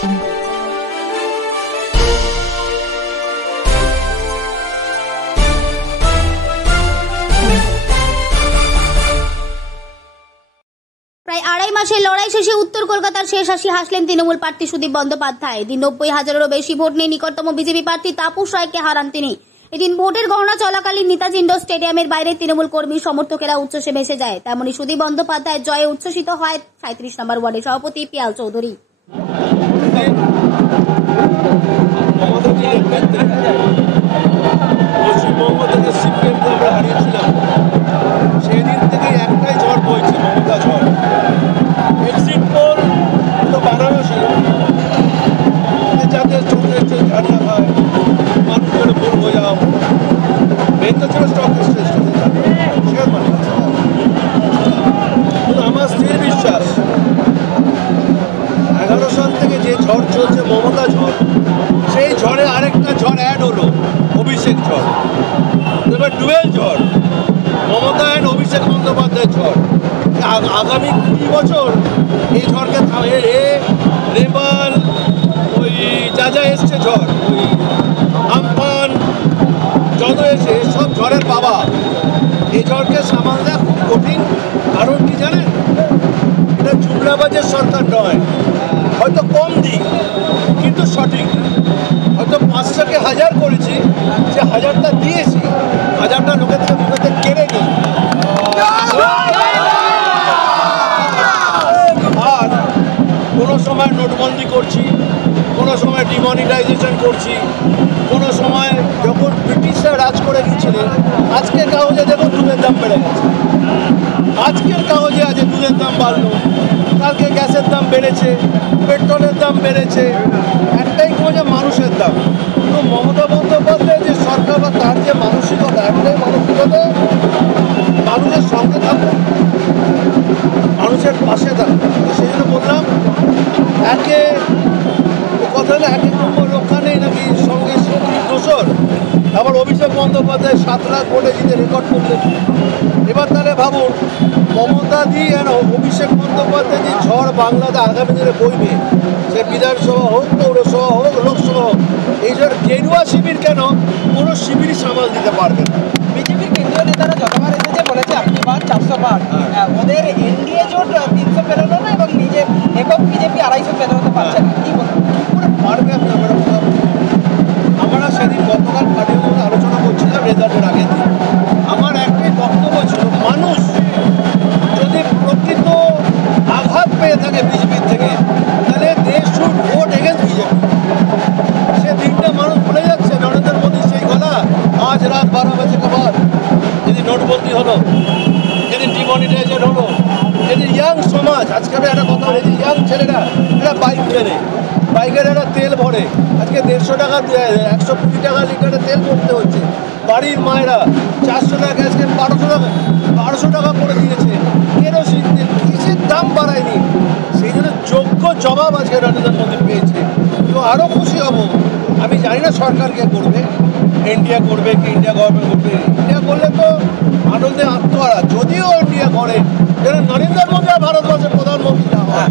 প্রায় আড়াই মাসের লড়াই শেষে উত্তর কলকাতার শেষ হাসি হাসলেন তৃণমূল প্রার্থী সুদীপ বন্দ্যোপাধ্যায়। এদিন 90,000-এরও বেশি ভোট নিয়ে নিকটতম বিজেপি প্রার্থী তাপস রায়কে হারান তিনি। এদিন ভোটের গণনা চলাকালীন নেতাজি ইন্ডোর স্টেডিয়ামের বাইরে তৃণমূল কর্মী সমর্থকেরা উচ্ছ্বাসে ভেসে যায়। তেমনি সুদীপ বন্দ্যোপাধ্যায়ের জয়ে উচ্ছ্বসিত হয় 37 নম্বর ওয়ার্ডের সভাপতি পিয়াল চৌধুরী। পশ্চিমবঙ্গ থেকে সিপিএমকে আমরা হারিয়েছিলাম, সেই দিন থেকে একটাই ঝড় বইছে, মমতা ঝড়। এক্সিট পোল তো বানানো ছিল যাতে চোখে ঝান্ডা হয়, মানুষের ভুল বোঝাও, মেন তো ছিল স্টক এক্সচেঞ্জ শেয়ার মার্কেট। কিন্তু আমার স্থির বিশ্বাস 11 সাল থেকে যে ঝড় চলছে মমতা ঝড়, সেই ঝড়ে আরেকটা ঝড় অ্যাড হলো, অভিষেক ঝড়। এবার ডুয়েল ঝড়, মমতা অ্যান্ড অভিষেক বন্দ্যোপাধ্যায়ের ঝড়। আগামী 20 বছর এই ঝড়কে রেমাল, ওই যা এসছে ঝড়, ওই আমফান যত এসে সব ঝড়ের বাবা। এই ঝড়কে সামাল দেওয়া খুব কঠিন। কারণ কি জানেন, এটা জুমলাবাজের সরকার নয়, হয়তো কম দিক কিন্তু সঠিক। হয়তো 500কে 1000 করেছি, যে 1000টা দিয়েছি, 1000টা লোকের থেকে মুখেতে কেড়ে নিই। আর কোনো সময় নোটবন্দি করছি, কোনো সময় ডিমনিটাইজেশন করছি, কোনো সময় যখন ব্রিটিশরা রাজ করে গিয়েছিলেন, আজকের কাগজে দেখুন দুধের দাম বেড়ে গেছে। আজকের কাগজে আছে দুধের দাম বাড়লো, কালকে গ্যাসের দাম বেড়েছে, পেট্রোলের দাম বেড়েছে, একটাই খোঁজে মানুষের দাম। কিন্তু মমতা বন্দ্যোপাধ্যায় যে সরকার বা তার যে মানসিকতা, একটাই মানসিকতা, মানুষের সঙ্গে থাকবে, মানুষের পাশে থাকবে। সেই জন্য বললাম, কথা হলে 1 নম্বর রক্ষা নেই নাকি সঙ্গে দোষর। আবার অভিষেক বন্দ্যোপাধ্যায় 7 লাখ ভোটে জিতে রেকর্ড করলেন। এবার তাহলে ভাবুন, মমতা দি আর অভিষেক বন্দ্যোপাধ্যায় যে ঝড় বাংলাতে আগামী দিনে বইবে, সে বিধানসভা হোক, পৌরসভা হোক, লোকসভা হোক, এই ঝড় গেরুয়া শিবির কেন কোনো শিবিরই সামাল দিতে পারবে না। বিজেপির কেন্দ্রীয় নেতারা যতবার এসেছে বলেছে 80 বার 400 বার, ওদের এনডিএ জোট 300 পেরোলো না এবং নিজে একক বিজেপি 250 পেরোতে পারছে না। কি করে পারবে? আমরা সেদিন গতকাল পার্টির মধ্যে আলোচনা করছিলাম রেজাল্টের আগের দিন। আমার একটাই বক্তব্য ছিল, মানুষ যদি প্রকৃত আঘাত পেয়ে থাকে বিজেপির থেকে, তাহলে দেশ শুড ভোট এগেন্স্ট বিজেপি। সে দিনটা মানুষ ভুলে যাচ্ছে। নরেন্দ্র মোদী সেই গলা, আজ রাত 12 বাজে কাবার, যেদিন নোটবন্দি হলো, যেদিন ডিমনিটাইজেশন হলো, যেদিন ইয়াং সমাজ, আজকে আমি একটা কথা বলি, ইয়াং ছেলেরা এরা বাইক কেনে, বাইকের একটা তেল ভরে, আজকে 150 টাকা 120 টাকা লিটারে তেল ভরতে হচ্ছে। বাড়ির মায়েরা 400 টাকা আজকে 1200 টাকা করে দিয়েছে। কেরোসিন তেল, কিসের দাম বাড়ায়নি। সেই জন্য যোগ্য জবাব আজকে নরেন্দ্র মোদী পেয়েছে এবং আরও খুশি হব। আমি জানি না সরকারকে করবে, ইন্ডিয়া করবে কি ইন্ডিয়া গভর্নমেন্ট করবে। ইন্ডিয়া করলে তো আনন্দে আত্মহারা, যদিও ইন্ডিয়া করে, যেন নরেন্দ্র মোদী আর ভারতবর্ষের প্রধানমন্ত্রী না হয়।